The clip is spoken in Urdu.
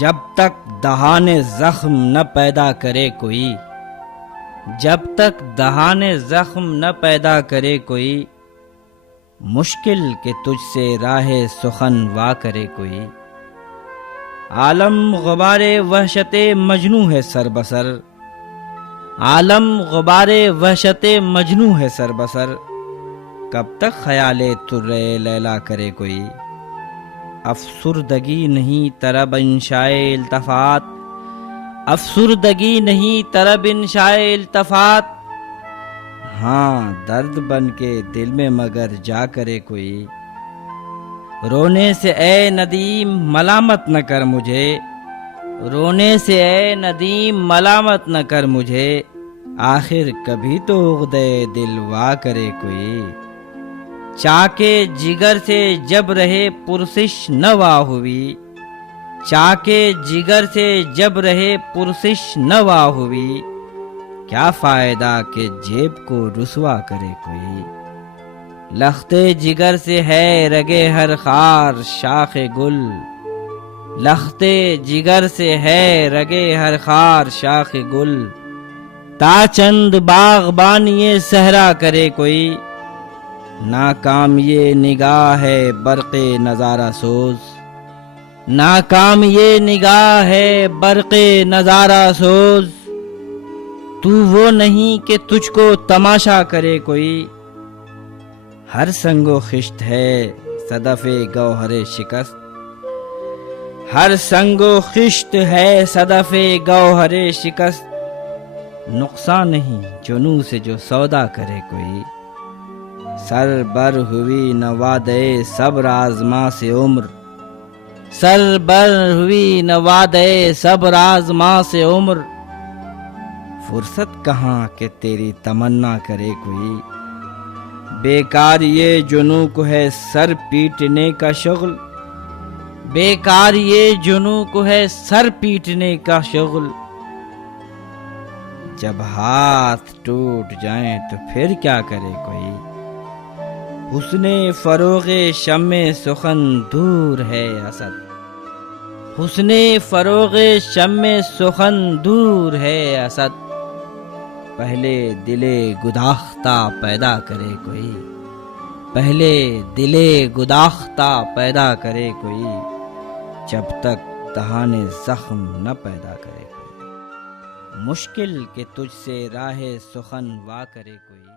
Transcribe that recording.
جب تک دہانے زخم نہ پیدا کرے کوئی، جب تک دہانے زخم نہ پیدا کرے کوئی، مشکل کہ تجھ سے راہ سخن وا کرے کوئی۔ عالم غبار وحشت مجنوں ہے سر بسر، عالم غبار وحشت مجنوں ہے سر بسر، کب تک خیال طرے لیلا کرے کوئی۔ افسردگی نہیں طرب انشاء التفات، افسردگی نہیں طرب انشاء التفات، ہاں درد بن کے دل میں مگر جا کرے کوئی۔ رونے سے اے ندیم ملامت نہ کر مجھے، رونے سے اے ندیم ملامت نہ کر مجھے، آخر کبھی تو عقدے دل وا کرے کوئی۔ چاکے جگر سے جب رہے پرسش نہ وا ہوئی، چاکے جگر سے جب رہے پرسش نہ وا ہوئی، کیا فائدہ کہ جیب کو رسوا کرے کوئی۔ لختے جگر سے ہے رگے ہر خار شاخ گل، لختے جگر سے ہے رگے ہر خار شاخ گل، تا چند باغبانی صحرا کرے کوئی۔ ناکام یہ نگاہ ہے برق نظارہ سوز، ناکام یہ نگاہ ہے برق نظارہ سوز، تو وہ نہیں کہ تجھ کو تماشا کرے کوئی۔ ہر سنگ و خشت ہے صدف گوہر شکست، ہر سنگ و خشت ہے صدف گوہر شکست، نقصان نہیں جنوں سے جو سودا کرے کوئی۔ سر بر ہوئی نہ وعدے صبر آزما سے عمر، سر بر ہوئی نہ وعدے صبر آزما سے عمر، فرصت کہاں کہ تیری تمنا کرے کوئی۔ بیکار یہ جنوں کو ہے سر پیٹنے کا شغل، بیکار یہ جنوں کو ہے سر پیٹنے کا شغل، جب ہاتھ ٹوٹ جائیں تو پھر کیا کرے کوئی۔ حسن فروغ شمع سخن دور ہے اسد، حسن فروغ شمع سخن دور ہے اسد، پہلے دل گداختہ پیدا کرے کوئی، پہلے دل گداختہ پیدا کرے کوئی، جب تک دہانے زخم نہ پیدا کرے کوئی، مشکل کہ تجھ سے راہ سخن وا کرے کوئی۔